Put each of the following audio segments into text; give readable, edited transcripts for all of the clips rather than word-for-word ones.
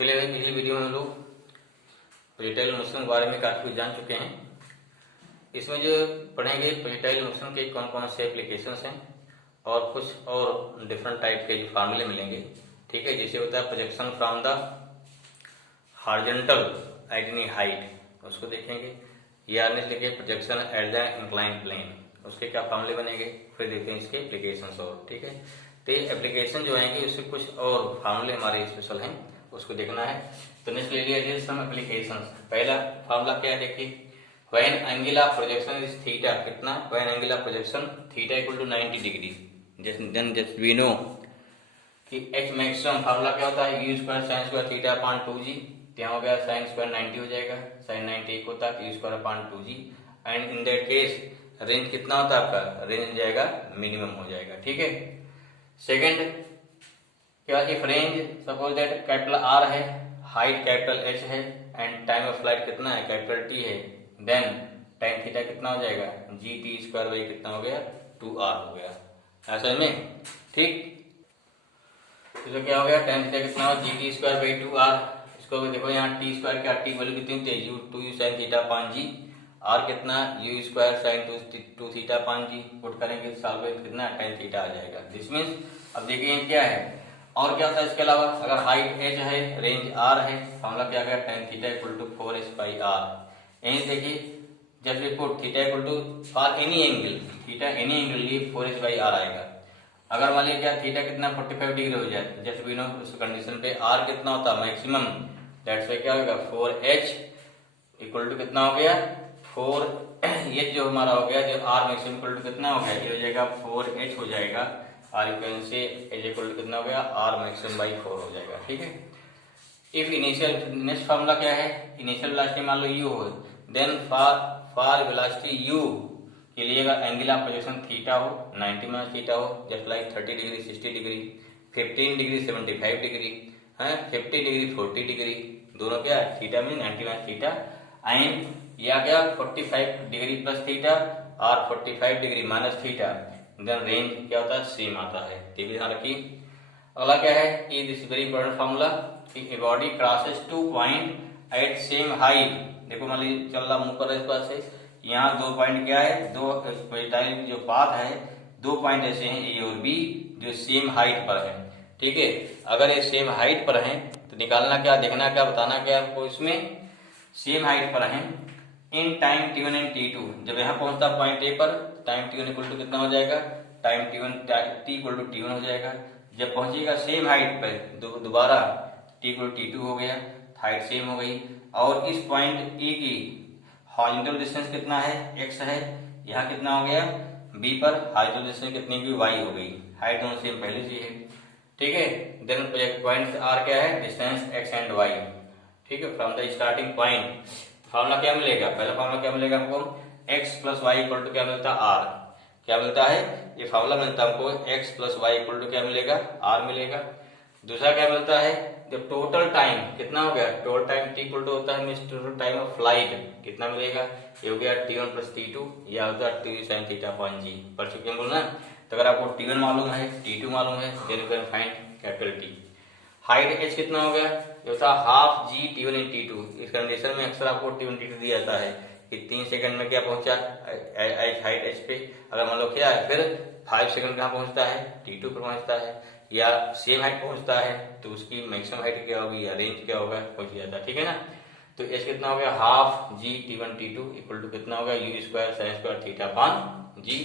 चलिए भाई, पिछली वीडियो में हम लोग प्रोजेक्टाइल मोशन के बारे में काफ़ी कुछ जान चुके हैं। इसमें जो पढ़ेंगे प्रोजेक्टाइल मोशन के कौन कौन से एप्लीकेशंस हैं और कुछ और डिफरेंट टाइप के जो फार्मूले मिलेंगे। ठीक है, जैसे होता है projection from the horizontal at any height, उसको देखेंगे। या देखिए projection at the incline plane, उसके क्या फार्मूले बनेंगे, फिर देखते हैं इसके एप्लीकेशंस और। ठीक है, तो एप्लीकेशन जो आएंगे उससे कुछ और फार्मूले हमारे स्पेशल हैं, उसको देखना है। तो नेक्स्ट ले लिया सम एप्लीकेशंस। पहला फार्मूला क्या है, देखिए when angle of projection is theta, कितना, when angle of projection theta equal to 90 degree, then just we know कि एच मैक्सिमम फार्मूला क्या होता है, U square sine square theta upon 2g। यहाँ हो गया साइन स्क्वायर 90 हो जाएगा, साइन 90 एक होता है, U square upon 2g। And in that case range कितना होता है आपका, रेंज जाएगा मिनिमम हो जाएगा। ठीक है, सेकंड क्या, if range suppose that capital R है, हाइट कैपिटल एच है एंड टाइम ऑफ फ्लाइट कितना है, कैपिटल टी है, देन टाइम थीटा कितना हो जाएगा, जी टी स्क्वायर बाई कितना हो गया, 2r हो गया ऐसा में। ठीक, तो क्या हो गया, टाइम थीटा कितना हो, जी टी स्क्वायर बाई 2r। इसको भी देखो यहाँ टी स्क्वायर क्या, टी वैल्यू कितनी होती है, U 2u sine theta upon G, R कितना, U square sine 2 theta upon G. Put करेंगे सॉल्व कितना, टाइम थीटा आ जाएगा। दिस मीन्स अब देखिए क्या है और क्या होता है इसके अलावा, अगर हाइट एच है, रेंज आर है, फॉर्मूला क्या गया, tan theta equal to 4h by R. यहीं देखिए जब we put theta equal to for any angle, theta any angle लिए 4h बाई आर आएगा। अगर मान लीजिए क्या थीटा कितना 45 डिग्री हो जाए, जस्ट वी नो उस कंडीशन पे आर कितना होता है मैक्सिमम, दैट्स वाई क्या होगा 4h इक्वल टू कितना हो गया 4, ये जो हमारा हो गया, जो आर मैक्सिमम इक्वल टू कितना हो गया, ये हो जाएगा 4h हो जाएगा, आर इक्वल से एच इक्वल कितना हो गया, आर मैक्सिमम बाई 4 हो जाएगा। ठीक है, इफ इनिशियल, नेक्स्ट फार्मूला क्या है, इनिशियल वेलोसिटी मान लो यू हो, देन फॉर वेलोसिटी यू के लिए अगर एंगल ऑफ प्रोजेक्शन थीटा हो, 90 माइनस थीटा हो, just like 30 degree 60 degree, 15 degree 75 degree है, 50 डिग्री 40 डिग्री, दोनों क्या है थीटा में 90 माइनस थीटा, एंड या क्या 45 डिग्री प्लस थीटा और 45 degree minus theta, then range क्या होता है सेम आता है। ये भी ध्यान रखिए। अगला क्या है, कि दिस वेरी इंपॉर्टेंट फार्मूला, कि a body crosses 2 point at same height. देखो मान लीजिए चल रहा मुंह पर इस पास से, यहाँ 2 पॉइंट क्या है, दो प्रोजेक्टाइल जो पाथ है, 2 पॉइंट ऐसे हैं ए और बी जो सेम हाइट पर है। ठीक है, अगर ये सेम हाइट पर है तो निकालना क्या, देखना क्या, बताना क्या आपको, इसमें सेम हाइट पर है in time t1 and t2। जब यहाँ पहुंचता पॉइंट ए पर, टाइम t1 इक्वल टू कितना हो जाएगा, time t1 t equal to t1 हो जाएगा। जब पहुंचेगा सेम हाइट पर दोबारा t इक्वल टू t2 हो गया, हाइट सेम हो गई। और इस पॉइंट ए की हॉरिजॉन्टल डिस्टेंस कितना है, x है, यहाँ कितना हो गया b पर, हॉरिजॉन्टल डिस्टेंस कितनी की y हो गई, हाइट दोनों सेम पहले से है। ठीक है, देन पॉइंट r क्या है, डिस्टेंस x एंड y। ठीक है, from the starting point formula क्या मिलेगा, पहला फार्मूला क्या मिलेगा हमको, x plus Y equal to क्या मिलता है, r। क्या मिलता है, ये फार्मूला मिलता है हमको x plus Y equal to क्या मिलेगा, r मिलेगा। दूसरा क्या मिलता है, जब टोटल टाइम कितना हो गया, total time t equal to होता है टोटल टाइम ऑफ फ्लाइट, कितना मिलेगा, ये हो गया t1 प्लस t2, या होता है 2 sin थीटा अपॉन g। पर क्यों बोलना, तो अगर आपको t1 मालूम है, t2 मालूम है, then you can find capital T। Height h कितना हो गया, ये होता है हाफ जी t1 इन t2। इस कंडीशन में अक्सर आपको t1 t2 दिया जाता है कि 3 सेकंड में क्या पहुंचा हाइट h पे, अगर मान लो क्या है फिर 5 सेकंड कहाँ पहुंचता है, t2 पर पहुंचता है, या सेम हाइट पहुंचता है तो उसकी मैक्सिमम हाइट क्या होगी या रेंज क्या होगा, पहुंच जाता है। ठीक है ना, तो h कितना हो गया, half g t1 t2 equal to कितना होगा, U square sine square theta upon G.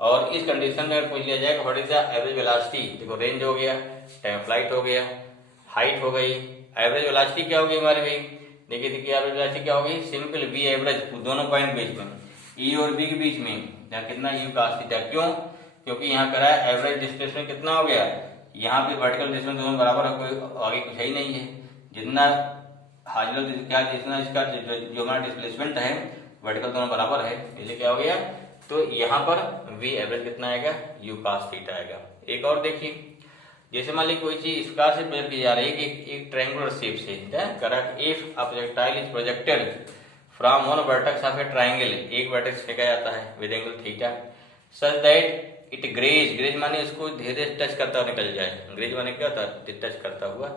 और इस कंडीशन में पूछ लिया जाएगा what is the average velocity, देखो रेंज हो गया, टाइम फ्लाइट हो गया, हाइट हो गई, एवरेज वेलोसिटी क्या होगी हमारी भाई, देखिए एवरेज वेलोसिटी क्या होगी, सिंपल v एवरेज दोनों पॉइंट बीच में, e और b के बीच में, यहाँ कितना u cos थीटा, क्यों, क्योंकि यहाँ करा है एवरेज डिस्प्लेसमेंट कितना हो गया, यहाँ पे वर्टिकल डिस्टेंस दोनों बराबर है, कोई आगे कुछ ही नहीं है, जितना हाजिर क्या जितना इसका जो हमारा डिस्प्लेसमेंट है वर्टिकल दोनों बराबर है, इसलिए क्या हो गया, तो यहाँ पर v एवरेज कितना आएगा, u cos थीटा आएगा। एक और देखिए, जैसे मान लीजिए कोई चीज इस प्रकार से प्रेजेंट की जा रही है कि एक ट्रायंगुलर शेप से, correct, if a projectile is projected from one vertex of a triangle, एक वर्टेक्स फेंका जाता है with angle theta, such that it graze, graze माने उसको धीरे धीरे टच करता हुआ निकल जाए, ग्रेज माने क्या होता है, टच करता हुआ,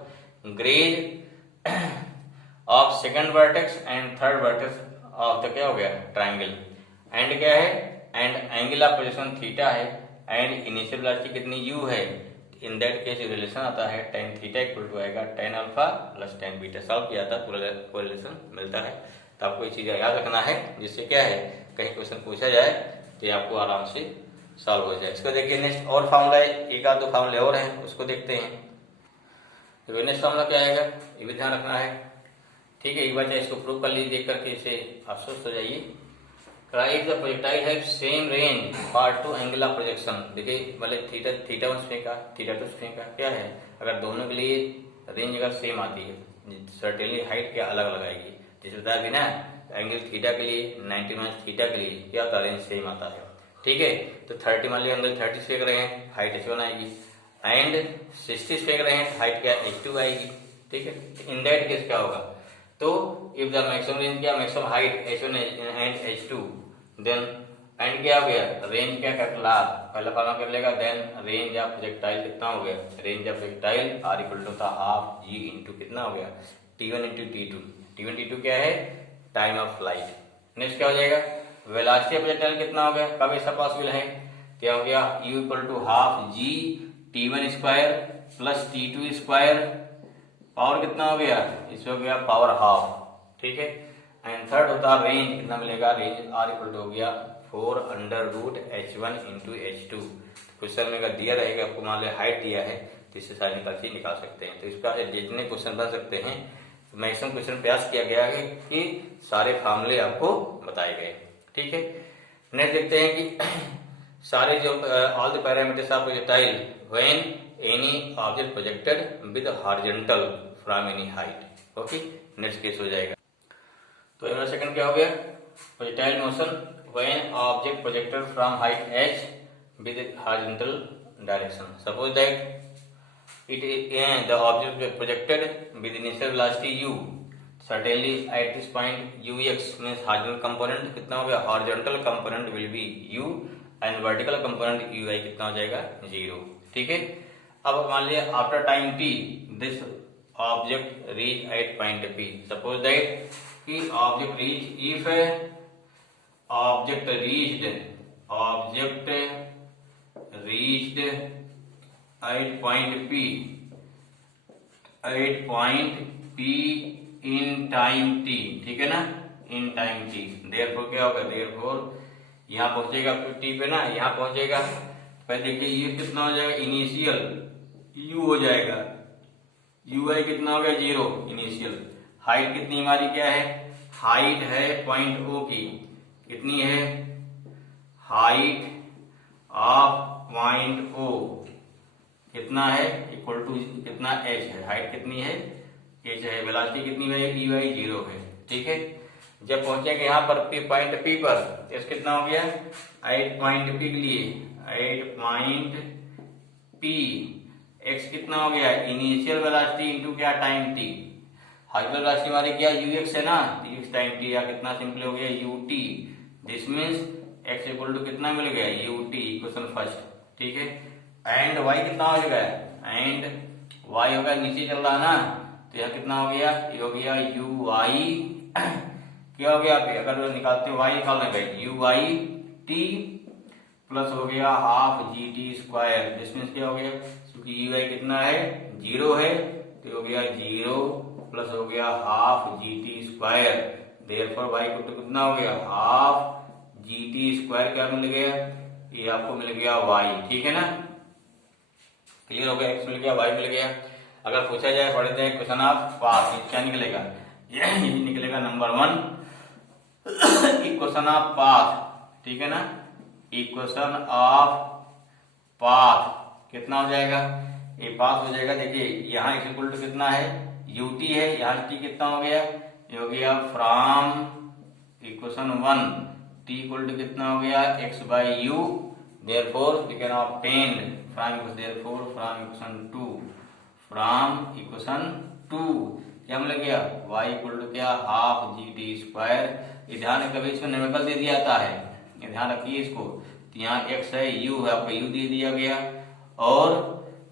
graze of second vertex and third vertex of the क्या हो गया ट्राइंगल। एंड क्या है, and angle of position theta है एंड इनिशियल वेलोसिटी कितनी यू है। इन दैट केस रिलेशन आता है tan थीटा इक्वल टू आएगा tan alpha plus tan beta. Solve किया था पूरा कोरिलेशन मिलता है। तो आपको ये चीज याद रखना है जिससे क्या है कहीं क्वेश्चन पूछा जाए तो आपको आराम से सॉल्व हो जाए। इसको देखिए नेक्स्ट और फार्मूला है, एक आध दो फार्मूले और हैं उसको देखते हैं। तो नेक्स्ट फार्मूला क्या आएगा ये भी ध्यान रखना है, ठीक है। एक बार इसको प्रूव कर लीजिए, देख करके इसे आप सोच हो जाइए। If the projectile have same range for two angle of projection. देखिए मतलब थीटा 1 फेंका थीटा 2 फेंका, क्या है अगर दोनों के लिए रेंज अगर सेम आती है सर्टेनली हाइट क्या अलग लगाएगी। जैसे बता दी ना एंगल थीटा के लिए 90 माइनस थीटा के लिए क्या होता है रेंज सेम आता है, ठीक है। तो 30 मान लिया हम लोग 30 फेंक रहे हैं हाइट H1 आएगी एंड 60 फेंक रहे हैं हाइट क्या H2 आएगी, ठीक है। इन दैट केस क्या होगा, तो इफ द मैक्सिमम रेंज क्या maximum height H1 and H2 then and क्या हो गया रेंज क्या कैलकुलेट पहला फॉर्मूला कर लेगा देन रेंज ऑफ प्रोजेक्टाइल कितना हो गया, range of projectile R equal to था हाफ जी इंटू कितना हो गया T1 into T2। T1 T2 क्या है टाइम ऑफ फ्लाइट। नेक्स्ट क्या हो जाएगा वेलोसिटी ऑफ प्रोजेक्टाइल कितना हो गया, कब ऐसा पॉसिबल है क्या हो गया U equal to half g T1 square plus T2 square power कितना हो गया इसमें हो गया पावर हाफ, ठीक है। एंड थर्ड होता है रेंज कितना मिलेगा, रेंज आर इक्वल टू हो गया 4 under root H1 into H2। Question में अगर दिया रहेगा आपको मान लिया हाइट दिया है तो इससे सारी निकाल सकते हैं। तो इस पर जितने क्वेश्चन बन सकते हैं मैक्सिमम क्वेश्चन प्रयास किया गया है कि सारे फार्मूले आपको बताए गए, ठीक है। नेक्स्ट देखते हैं कि सारे जो all the parameters of projectile when any object projected with horizontal from any height. Okay next case हो जाएगा। तो इनमें सेकंड क्या हो गया projectile motion when object projected from height h with horizontal direction। Suppose that it is the object projected with initial velocity u certainly at this point ux means horizontal component कितना हो गया horizontal component will be u and vertical component ui कितना हो जाएगा 0, ठीक है। अब मान लिया after time t this object reach at point p। Suppose that कि object reach if object reached at point p in time t, ठीक है ना in time t। therefore क्या होगा therefore यहाँ पहुंचेगा t पे ना यहाँ पहुंचेगा पहले देखिए ये कितना हो जाएगा इनिशियल u हो जाएगा ui कितना हो गया 0 इनिशियल। हाइट कितनी हमारी क्या है हाइट है पॉइंट O की कितनी है हाइट ऑफ पॉइंट O कितना है इक्वल टू कितना h है, हाइट कितनी है h है, वेलोसिटी कितनी है ui 0 है, ठीक है। जब पहुंचेंगे यहाँ पर पॉइंट P पर s कितना हो गया 8 पॉइंट P के लिए 8 पॉइंट P x कितना हो गया इनिशियल वेलोसिटी इनटू क्या टाइम t। हाइड्रोजन राशि हमारी क्या ux है ना ux टाइम t या कितना सिंपल हो गया ut। This means x equal to कितना मिल गया ut इक्वेशन फर्स्ट, ठीक है। एंड y कितना हो गया एंड y होगा नीचे चल रहा ना तो यहाँ कितना हो गया ये हो गया uy क्या हो गया अगर निकालते y निकालना गए uy t प्लस हो गया half gt square. This means क्या हो गया क्योंकि ui कितना है 0 है तो हो गया 0 प्लस हो गया half gt square. Therefore y को कितना हो गया हाफ gt स्क्वायर क्या मिल गया ये आपको मिल गया y, ठीक है ना क्लियर हो गया x मिल गया y मिल गया। अगर पूछा जाए पढ़ते हैं क्वेश्चन ऑफ पाथ क्या निकलेगा ये निकलेगा नंबर 1 इक्वेशन ऑफ पाथ, ठीक है ना इक्वेशन ऑफ पाथ कितना हो जाएगा ये पाथ हो जाएगा। देखिए यहाँ x इक्वल टू कितना है ut है यहाँ t कितना हो गया ये हो गया from equation 1 t equal to कितना हो गया x by u। Therefore we can obtain from equation 2 from equation 2 क्या मिल गया y इक्वल टू क्या हाफ gt स्क्वायर। ये ध्यान कभी इसमें न्यूमेरिकल दे दिया जाता है ये ध्यान रखिए इसको। तो यहाँ x है u है आपका u दे दिया गया और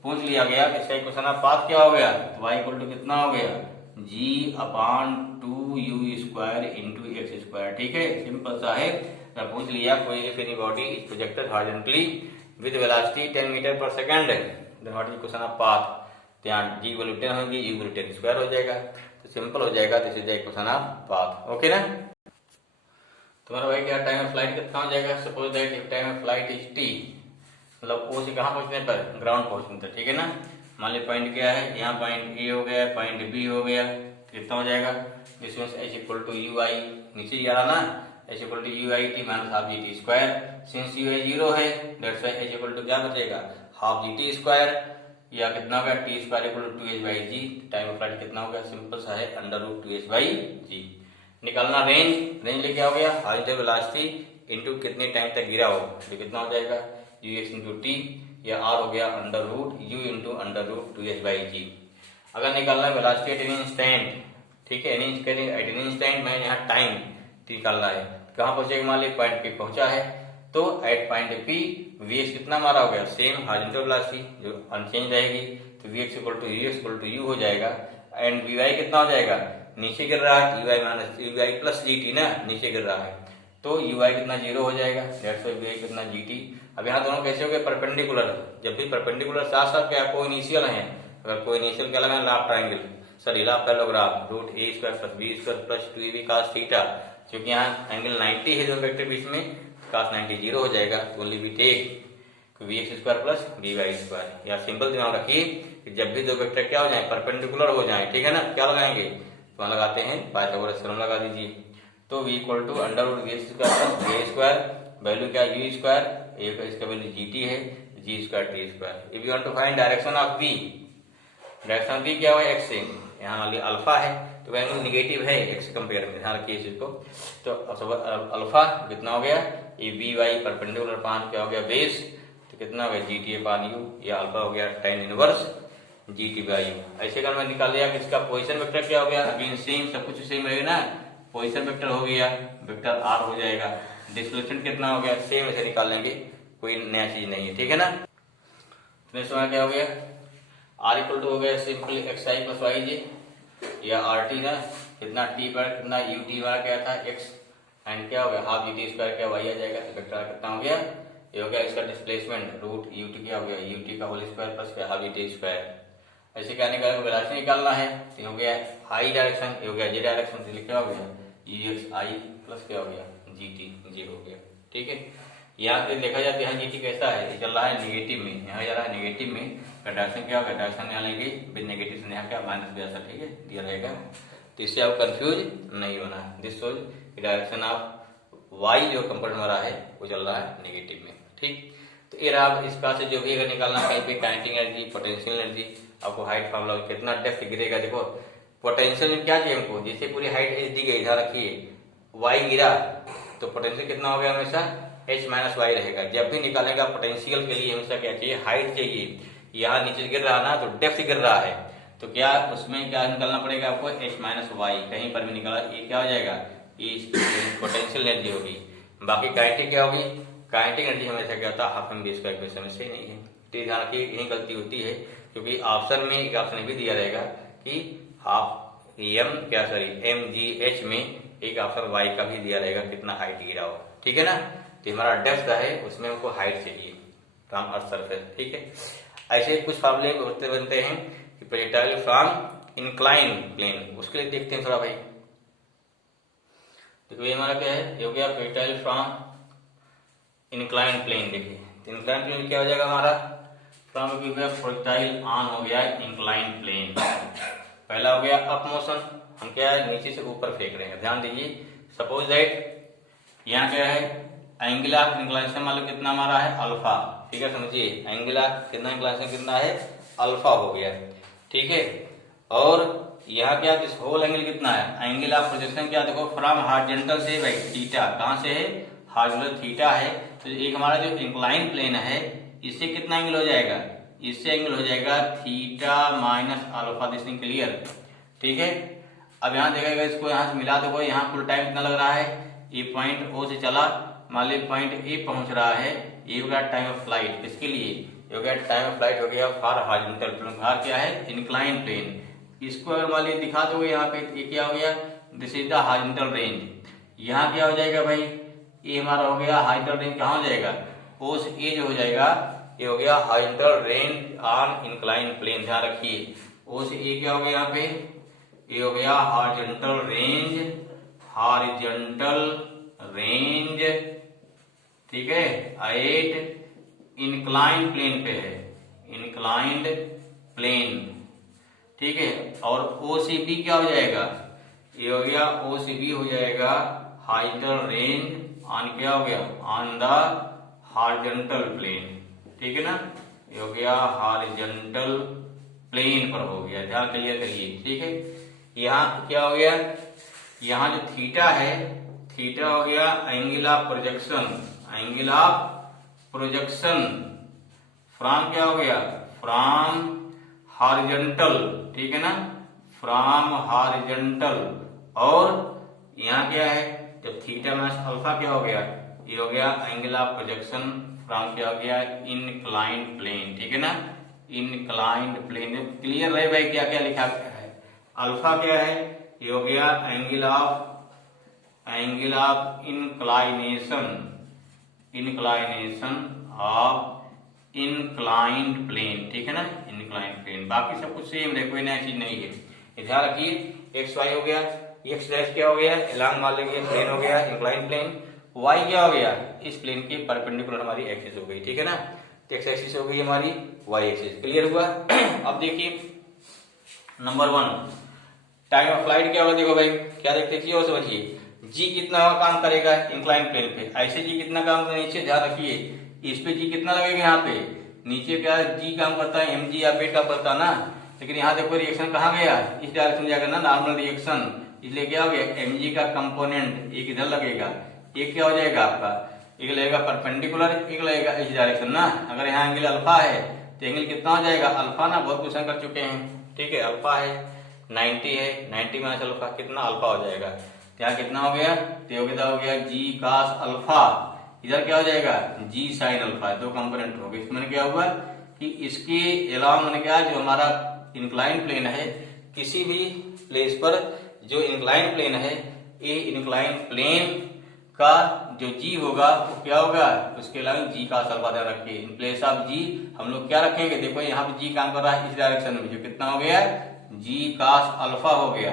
पूछ लिया गया कि इसका इक्वेशन ऑफ पाथ क्या हो गया तो y इक्वल टू कितना हो गया g/2u² इंटू x²। ठीक है, सिंपल सा है। पूछ लिया कोई if any body is projected horizontally with velocity 10 metre per second, then what is question of path. ध्यान, g वैल्यू 10 होगी, u वैल्यू 10² हो जाएगा, तो सिंपल हो जाएगा। This is the question of path. Okay ना। तुम्हारा भाई क्या टाइम ऑफ फ्लाइट कितना हो जाएगा। Suppose that if time of flight is t, मतलब ओ से कहाँ पहुंचने पर, ग्राउंड पहुंचने पर। ठीक है ना। मान लीजिए पॉइंट क्या है, यहाँ पॉइंट ए हो गया, पॉइंट बी हो गया, कितना हो जाएगा। इसमें से h equal to U I, नीचे जा रहा ना, h equal to U I T minus half G T square. Since U I 0 है, that's why h equal to क्या बचेगा, हाफ जी टी स्क्वायर, या कितना होगा T square equal to 2h/g। Time of flight कितना होगा, simple सा है, √2h/g। निकालना रेंज, रेंज लेके आ गया हॉरिजॉन्टल वेलोसिटी इनटू कितने टाइम तक गिरा हो, तो कितना हो जाएगा ux इंटू टी, या r हो गया √u इंटू √2h/g। अगर निकालना है वेलोसिटी एट एनी इंस्टेंट, ठीक है, एट एनी इंस्टेंट में यहाँ टाइम निकालना है, कहाँ पहुंचेगा, मान लीजिए पॉइंट P पहुंचा है, तो एट पॉइंट P vx कितना मारा हो गया, सेम हॉरिजॉन्टल वेलोसिटी जो अनचेंज रहेगी, तो vx equal to ux equal to u हो जाएगा। एंड vy कितना हो जाएगा, नीचे गिर रहा है, ui minus ui plus gt ना, नीचे गिर रहा है, तो ui कितना 0 हो जाएगा, दैट्स व्हाई vi कितना gt। अब यहाँ दोनों कैसे हो गए, परपेंडिकुलर। जब भी परपेंडिकुलर साथ साथ क्या कोइनिशियल है, अगर कोइनिशियल क्या लगा, laugh triangle, sorry laugh parallelogram, √a² + b² + 2ab cos theta. क्योंकि यहाँ एंगल 90 है दोनों वेक्टर बीच में, cos 90 0 हो जाएगा, तो only we take vx² + by²। या सिंपल दिमाग रखिए कि जब भी दो वेक्टर क्या हो जाए, परपेंडिकुलर हो जाए, ठीक है ना, क्या लगाएंगे, तो लगाते हैं पाइथागोरस थ्योरम लगा दीजिए। तो v equal to √vx² + a², value क्या u², a का इसका वैल्यू gt है, g² t²। If you want to find direction of v, direction of v क्या हुआ, x से, यहाँ मान लिया अल्फा है, तो एंगल निगेटिव है x कंपेयर में, ध्यान रखिए इस चीज को। तो अल्फा कितना हो गया, ये वी वाई परपेंडिकुलर पान क्या हो गया, बेस, तो कितना हो गया gt/u, या अल्फा हो गया tan इनवर्स gt/u। ऐसे अगर मैं निकाल लिया कि इसका पोजीशन वेक्टर क्या हो गया, अगेन सेम, सब कुछ सेम रहेगा ना, पोजीशन वेक्टर हो गया, वेक्टर r हो जाएगा, डिस्प्लेसमेंट कितना हो गया, सेम ऐसे निकाल लेंगे, कोई नया चीज नहीं है, ठीक है ना। तो इसमें क्या हो गया, r इक्वल टू हो गया सिंपली xi + yj, या rt ना, कितना t पर कितना ut वाला क्या था x, एंड क्या हो गया हाफ gt स्क्वायर, क्या y आ जाएगा, तो वेक्टर कितना हो गया, ये हो गया इसका डिस्प्लेसमेंट, √ut क्या हो गया, ut का होल स्क्वायर प्लस क्या हाफ gt स्क्वायर। ऐसे क्या निकालना, वेलोसिटी निकालना है, तो ये हो गया i डायरेक्शन, ये हो गया j डायरेक्शन, तो क्या हो गया uxi प्लस क्या हो गया gt, j हो गया, ठीक है। यहाँ से देखा जाए यहाँ gt कैसा है, ये चल रहा है नेगेटिव में, यहाँ जा रहा है नेगेटिव में, डायरेक्शन क्या होगा, डायरेक्शन यहाँ लेंगे विद नेगेटिव से, यहाँ क्या माइनस जैसा, ठीक है, दिया रहेगा। तो इससे आप कंफ्यूज नहीं होना है। This shows direction of y जो कंपोनेंट हमारा है वो चल रहा है नेगेटिव में, ठीक। तो ये रहा, इसका से जो भी अगर निकालना कहीं पे काइनेटिक एनर्जी, पोटेंशियल एनर्जी, आपको हाइट फार्मूला कितना डेप्थ गिरेगा, देखो पोटेंशियल में क्या चाहिए हमको, जैसे पूरी हाइट एच दी गई, ध्यान रखिए वाई गिरा तो पोटेंशियल कितना हो गया, हमेशा h माइनस वाई रहेगा। जब भी निकालेगा पोटेंशियल के लिए हमेशा क्या चाहिए, हाइट चाहिए। यहाँ नीचे गिर रहा ना, तो डेप्थ गिर रहा है, तो क्या उसमें क्या निकालना पड़ेगा आपको, h माइनस वाई, कहीं पर भी निकाला ये क्या हो जाएगा, ये पोटेंशियल एनर्जी होगी। बाकी काइनेटिक क्या होगी, काइनेटिक एनर्जी हमेशा क्या होता है, half m v square equation से नहीं है। तो ध्यान रखिए यही गलती होती है, क्योंकि ऑप्शन में एक ऑप्शन भी दिया रहेगा कि हाफ m क्या सॉरी mgh में एक ऑप्शन y का भी दिया रहेगा, कितना हाइट गिरा हो, ठीक है ना। तो हमारा डेप्थ है उसमें हमको हाइट चाहिए फ्रॉम अर्थ सरफेस, ठीक है। ऐसे कुछ फार्मूले होते बनते हैं कि प्रोजेक्टाइल फ्रॉम इंक्लाइन प्लेन, उसके लिए देखते हैं थोड़ा भाई। देखो ये हमारा क्या है, ये हो गया प्रोजेक्टाइल फ्रॉम इंक्लाइन प्लेन। देखिए इंक्लाइन प्लेन क्या हो जाएगा हमारा, फ्रॉम प्रोजेक्टाइल ऑन हो गया इंक्लाइन प्लेन। पहला हो गया अप मोशन, हम क्या है नीचे से ऊपर फेंक रहे हैं, ध्यान दीजिए। सपोज दैट यहाँ क्या है, एंगल ऑफ इंक्लाइनेशन मान लो कितना हमारा है, अल्फा, ठीक है, समझिए एंगल ऑफ कितना इंक्लाइनेशन कितना है, अल्फा हो गया, ठीक है। और यहाँ क्या दिस होल एंगल कितना है, एंगल ऑफ प्रोजेक्शन क्या देखो, फ्रॉम हॉरिजॉन्टल से भाई थीटा, कहाँ से है, हॉरिजॉन्टल थीटा है। तो एक हमारा जो इंक्लाइन प्लेन है इससे कितना एंगल हो जाएगा, इससे एंगल हो जाएगा theta minus alpha, this thing clear, ठीक है। अब यहाँ देखेगा इसको यहाँ से मिला दो, यहाँ कुल टाइम कितना लग रहा है, ये पॉइंट ओ से चला, मान लीजिए पॉइंट ए पहुंच रहा है, ये हो गया टाइम ऑफ फ्लाइट, किसके लिए, ये हो गया टाइम ऑफ फ्लाइट हो गया फॉर हॉरिजॉन्टल प्लेन, क्या है इंक्लाइन प्लेन। इसको अगर मान लीजिए दिखा दोगे यहाँ पे, ये क्या हो गया, this is the horizontal range. यहाँ क्या हो जाएगा भाई, ये हमारा हो गया हॉरिजॉन्टल रेंज, कहाँ हो जाएगा, ओ से ए जो हो जाएगा, ये हो गया horizontal range on incline plane. ध्यान रखिए, ओ से ए क्या हो गया यहाँ पे, ये हो गया हॉरिजॉन्टल रेंज, हॉरिजॉन्टल रेंज, ठीक है, एट इंक्लाइन प्लेन पे है, इंक्लाइंड प्लेन, ठीक है। और ओ से बी क्या हो जाएगा, ये हो गया ओ से बी हो जाएगा हॉरिजॉन्टल रेंज ऑन क्या हो गया, ऑन द हॉरिजॉन्टल प्लेन, ठीक है ना, ये हो गया हॉरिजॉन्टल प्लेन पर हो गया। ध्यान क्लियर करिए, ठीक है। यहाँ क्या हो गया, यहाँ जो थीटा है, थीटा हो गया angle of projection, angle of projection from क्या हो गया, फ्रॉम हॉरिजॉन्टल, ठीक है ना, फ्रॉम हॉरिजॉन्टल। और यहाँ क्या है, जब थीटा माइनस अल्फा क्या हो गया, ये हो गया एंगल ऑफ प्रोजेक्शन फ्रॉम क्या हो गया, इनक्लाइंड प्लेन, ठीक है ना, इनक्लाइंड प्लेन। क्लियर रहे भाई क्या क्या लिखा गया है, अल्फा क्या है, ये हो गया angle of inclination, inclination of inclined plane, ठीक है ना, इंक्लाइंड प्लेन। बाकी सब कुछ सेम है, कोई नया चीज नहीं है। ध्यान रखिए, एक्स वाई हो गया, एक्स डैश क्या हो गया, एलॉन्ग मान लेंगे प्लेन हो गया इंक्लाइंड प्लेन, वाई क्या हो गया, इस प्लेन के परपेंडिकुलर हमारी एक्सिस हो गई, ठीक है ना, एक्स एक्सिस हो गई हमारी, वाई एक्सिस। क्लियर हुआ। अब देखिए नंबर 1 टाइम ऑफ फ्लाइट क्या होगा, देखो भाई क्या देखते हैं और समझिए, जी कितना काम करेगा इंक्लाइन प्लेन पे, ऐसे जी कितना काम करेगा नीचे, ध्यान रखिए इस पे जी कितना लगेगा, यहाँ पे नीचे क्या जी काम करता है, एम जी या पे काम करता है ना, लेकिन यहाँ देखो रिएक्शन कहाँ गया, इस डायरेक्शन में जाएगा ना, नॉर्मल रिएक्शन, इसलिए क्या हो गया, एम जी का कंपोनेंट एक इधर लगेगा, एक क्या हो जाएगा आपका, एक लगेगा परपेंडिकुलर, एक लगेगा इस डायरेक्शन ना। अगर यहाँ एंगल अल्फा है तो एंगल कितना हो जाएगा, अल्फा ना, बहुत क्वेश्चन कर चुके हैं, ठीक है, अल्फा है 90 है, 90 माइनस अल्फा कितना, अल्फा हो जाएगा, यहाँ कितना हो गया, तो हो गया जी कास अल्फा, इधर क्या हो जाएगा, जी साइन अल्फा, दो कंपोनेंट हो गए। इसमें क्या हुआ कि इसके अलावा मैंने क्या, जो हमारा इंक्लाइन प्लेन है, किसी भी प्लेस पर जो इंक्लाइन प्लेन है, ये इंक्लाइन प्लेन का जो जी होगा वो क्या होगा, उसके अलावा जी का अल्फा ध्यान रखिए, इन प्लेस ऑफ जी हम लोग क्या रखेंगे, देखो यहाँ पे जी काम कर रहा है इस डायरेक्शन में, जो कितना हो गया, जी कास अल्फा हो गया,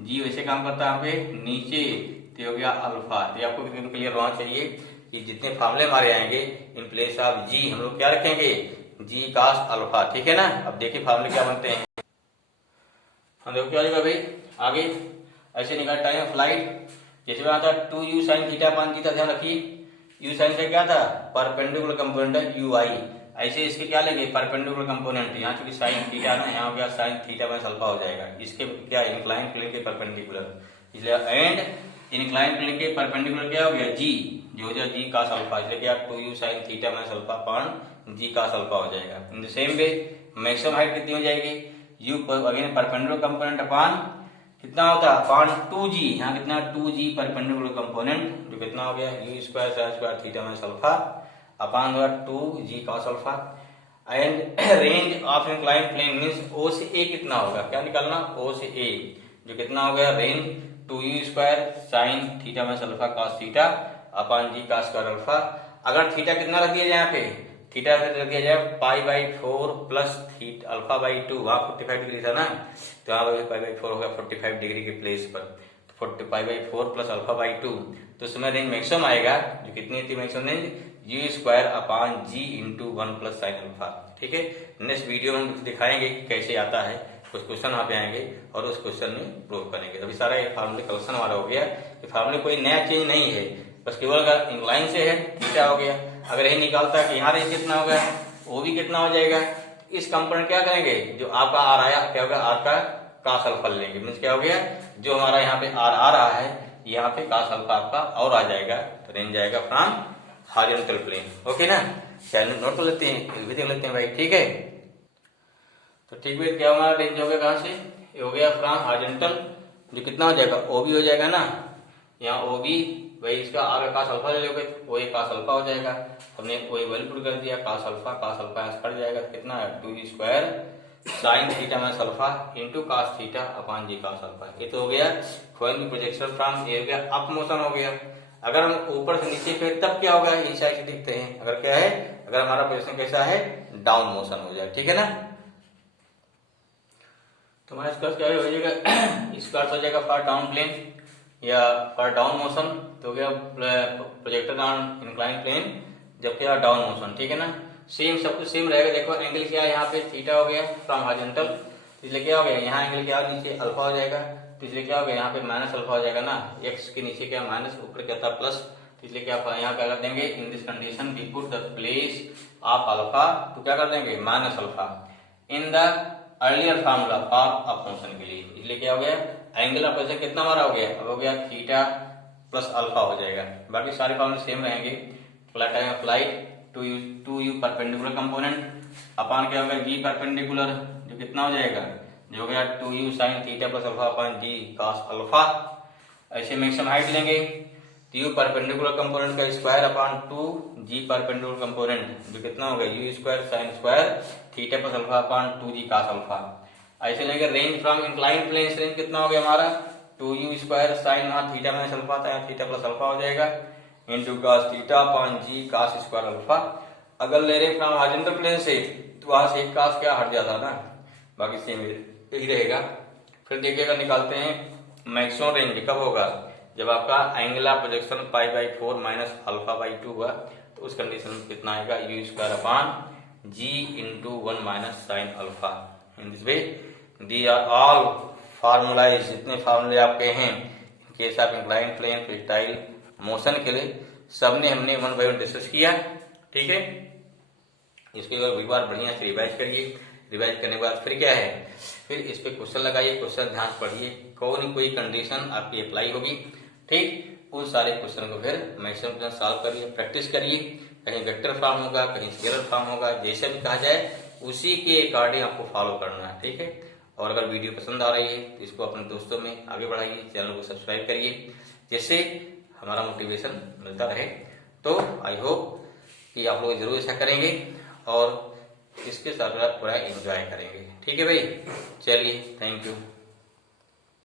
जी वैसे काम करता है यहाँ पे नीचे, तो हो गया अल्फा। तो आपको क्लियर होना चाहिए कि जितने फार्मूले हमारे आएंगे इन प्लेस ऑफ जी हम लोग क्या रखेंगे, जी कास अल्फा, ठीक है ना। अब देखिए फार्मूले क्या बनते हैं, हम देखो क्या होगा भाई आगे, ऐसे निकाल टाइम ऑफ फ्लाइट, जैसे वहां था 2u साइन थीटा मान थीटा, ध्यान रखिए u साइन से क्या था, परपेंडिकुलर कंपोनेंट है ui, ऐसे इसके क्या लेंगे, परपेंडिकुलर कंपोनेंट, यहाँ चूंकि साइन थीटा ना, यहाँ हो गया साइन थीटा माइनस अल्फा हो जाएगा, इसके क्या इंक्लाइन प्लेन के परपेंडिकुलर, इसलिए एंड इंक्लाइन प्लेन के परपेंडिकुलर क्या हो गया, जी, जो हो जाए जी कास अल्फा, इसलिए क्या 2u sine theta minus alpha upon G cos alpha हो जाएगा। In the same way maximum height कितनी हो जाएगी, u again perpendicular component upon कितना होता है, अपॉन 2g, यहाँ कितना 2g परपेंडिकुलर कंपोनेंट, जो कितना हो गया u square sine square theta minus alpha upon 2g cos alpha. And range of incline plane means o से a कितना होगा, क्या निकालना, o से a, जो कितना हो गया range 2u square sine theta minus alpha cos theta upon g cos square alpha. अगर थीटा कितना रख दिया जाए यहाँ पे, थीटा रख दिया जाए π/4 प्लस थीटा अल्फा/2, वहां 45 डिग्री था ना, तो यहाँ π/4 होगा 45 डिग्री के प्लेस पर, तो π/4 प्लस अल्फा/2, तो उसमें रेंज मैक्सिमम आएगा, जो कितनी थी maximum range, u square upon g into 1 plus sine alpha, ठीक है। नेक्स्ट वीडियो में हम दिखाएंगे कि कैसे आता है, कुछ क्वेश्चन वहां पे आएंगे और उस क्वेश्चन में प्रूव करेंगे। अभी सारा ये फार्मूले कलेक्शन हमारा हो गया, ये फार्मूले कोई नया चीज नहीं है, बस केवल अगर इंक्लाइन से है थीटा हो गया, अगर ये निकालता है कि यहाँ रेंज कितना होगा, वो भी कितना हो जाएगा, इस कंपोनेंट क्या करेंगे, जो आपका आर आया क्या होगा, आर का कास अल्फा लेंगे, मीन्स क्या हो गया, जो हमारा यहाँ पे आर आ रहा है, यहाँ पे कास अल्फा आपका और आ जाएगा, तो रेंज जाएगा फ्रॉम हॉरिजॉन्टल प्लेन, ओके ना। चैनल नोट कर लेते हैं, भी देख लेते हैं भाई, ठीक है। तो ठीक है, क्या हमारा रेंज हो गया, कहाँ से, ये हो गया फ्रॉम हॉरिजॉन्टल, जो कितना हो जाएगा, ओ बी हो जाएगा ना, यहाँ ओ बी भाई इसका आर का कास अल्फा ले लोगे, वो कास अल्फा हो जाएगा, हमने वही वैल्यू पुट कर दिया, कास अल्फा यहाँ कट जाएगा, कितना है 2g square sine theta minus alpha into cos theta upon G cos alpha. ये तो हो गया व्हेन प्रोजेक्शन फ्रॉम, ये हो गया अप मोशन हो गया। अगर हम ऊपर से नीचे पे तब क्या होगा, इस साइड से देखते हैं। अगर क्या है, अगर हमारा पोजीशन कैसा है, डाउन मोशन हो जाए, ठीक है ना। तो हमारा इसका क्या हो जाएगा, इसका अर्थ हो जाएगा फॉर डाउन प्लेन या फॉर डाउन मोशन, तो क्या प्रोजेक्टेड ऑन इंक्लाइन प्लेन जब क्या डाउन मोशन, ठीक है ना। सेम सब कुछ सेम रहेगा। देखो एंगल क्या है, यहाँ पे थीटा हो गया फ्रॉम हॉरिजॉन्टल, इसलिए क्या हो गया, यहाँ एंगल क्या हो, नीचे अल्फा हो जाएगा, तो इसलिए क्या हो गया, यहाँ पे माइनस अल्फा हो जाएगा ना। एक्स के नीचे क्या माइनस, ऊपर क्या था प्लस, तो इसलिए क्या यहाँ क्या कर देंगे, in this condition we put the place of alpha, तो क्या कर देंगे minus alpha in the earlier formula for up motion के लिए। इसलिए क्या हो गया, एंगल ऑफ पोजीशन कितना हमारा हो गया, अब हो गया थीटा प्लस अल्फा हो जाएगा। बाकी सारे फार्मूले सेम रहेंगे। Flight to you perpendicular component upon क्या होगा, जी परपेंडिकुलर, जो कितना हो जाएगा, जो हो गया 2u sine theta plus alpha upon G cos alpha. ऐसे मैक्सिमम हाइट लेंगे, तो यू परपेंडिकुलर कंपोनेंट का square upon 2 G perpendicular component, जो कितना होगा U square sine square theta plus alpha upon 2g cos alpha. ऐसे लेंगे range from incline plane, range कितना हो गया हमारा 2u स्क्वायर साइन वहां थीटा माइनस अल्फा था, थीटा प्लस अल्फा हो जाएगा into cos theta upon G cos square alpha. अगर ले रहे फ्रॉम हॉरिजॉन्टल प्लेन से, तो वहां से एक कॉस क्या हट जाता ना, बाकी सेम यही रहेगा। फिर देखिएगा निकालते हैं मैक्सिमम रेंज कब होगा, जब आपका angle of projection pi by 4 minus alpha by 2 हुआ, तो उस कंडीशन में कितना आएगा, u square upon g into 1 minus sine alpha. In this way they are all formulize, जितने फार्मूले आपके हैं case of incline plane projectile motion के लिए, सबने हमने 1 बाई 1 डिस्कस किया, ठीक है। इसके बाद एक बार बढ़िया से रिवाइज करिए। रिवाइज करने के बाद फिर क्या है, फिर इस पे क्वेश्चन लगाइए, क्वेश्चन ध्यान से पढ़िए, कोई कंडीशन आपकी अप्लाई होगी, ठीक। उन सारे क्वेश्चन को फिर मैक्सिमम सॉल्व करिए, प्रैक्टिस करिए। कहीं वेक्टर फॉर्म होगा, कहीं स्केलर फॉर्म होगा, जैसे भी कहा जाए उसी के अकॉर्डिंग आपको फॉलो करना है, ठीक है। और अगर वीडियो पसंद आ रही है तो इसको अपने दोस्तों में आगे बढ़ाइए, चैनल को सब्सक्राइब करिए, जिससे हमारा मोटिवेशन मिलता रहे। तो आई होप कि आप लोग जरूर ऐसा करेंगे और इसके साथ पूरा एंजॉय करेंगे, ठीक है भाई। चलिए, थैंक यू।